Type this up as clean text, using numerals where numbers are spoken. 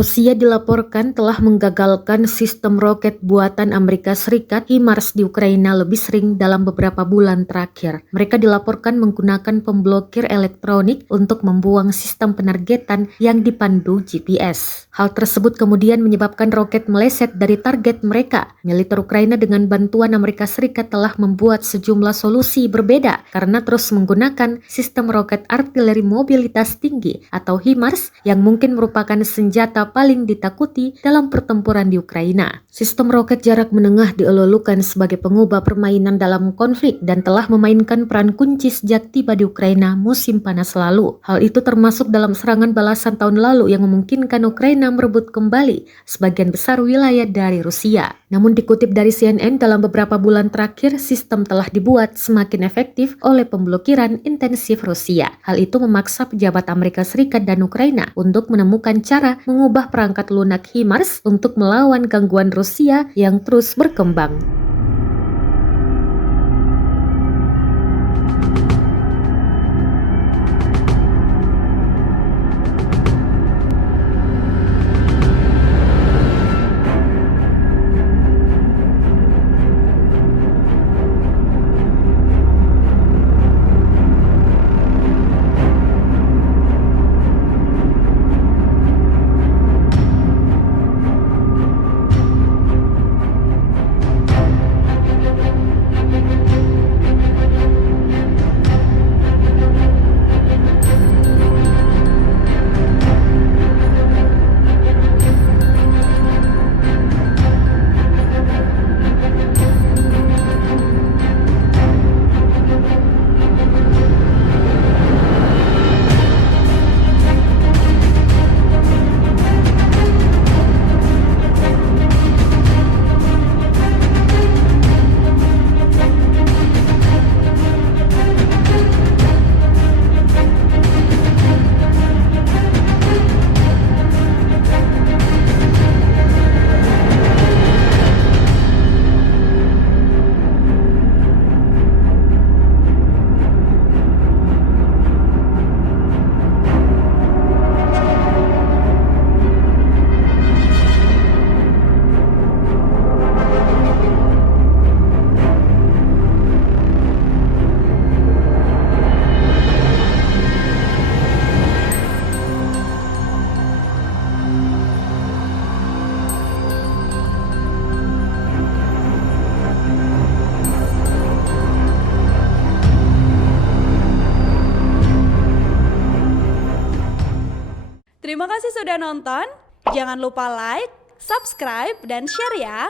Rusia dilaporkan telah menggagalkan sistem roket buatan Amerika Serikat HIMARS di Ukraina lebih sering dalam beberapa bulan terakhir. Mereka dilaporkan menggunakan pemblokir elektronik untuk membuang sistem penargetan yang dipandu GPS. Hal tersebut kemudian menyebabkan roket meleset dari target mereka. Militer Ukraina dengan bantuan Amerika Serikat telah membuat sejumlah solusi berbeda karena terus menggunakan sistem roket artileri mobilitas tinggi atau HIMARS yang mungkin merupakan senjata paling ditakuti dalam pertempuran di Ukraina. Sistem roket jarak menengah dielulukan sebagai pengubah permainan dalam konflik dan telah memainkan peran kunci sejak tiba di Ukraina musim panas lalu. Hal itu termasuk dalam serangan balasan tahun lalu yang memungkinkan Ukraina merebut kembali sebagian besar wilayah dari Rusia. Namun dikutip dari CNN, dalam beberapa bulan terakhir sistem telah dibuat semakin efektif oleh pemblokiran intensif Rusia. Hal itu memaksa pejabat Amerika Serikat dan Ukraina untuk menemukan cara mengubah perangkat lunak HIMARS untuk melawan gangguan Rusia yang terus berkembang. Terima kasih sudah nonton. Jangan lupa like, subscribe, dan share ya.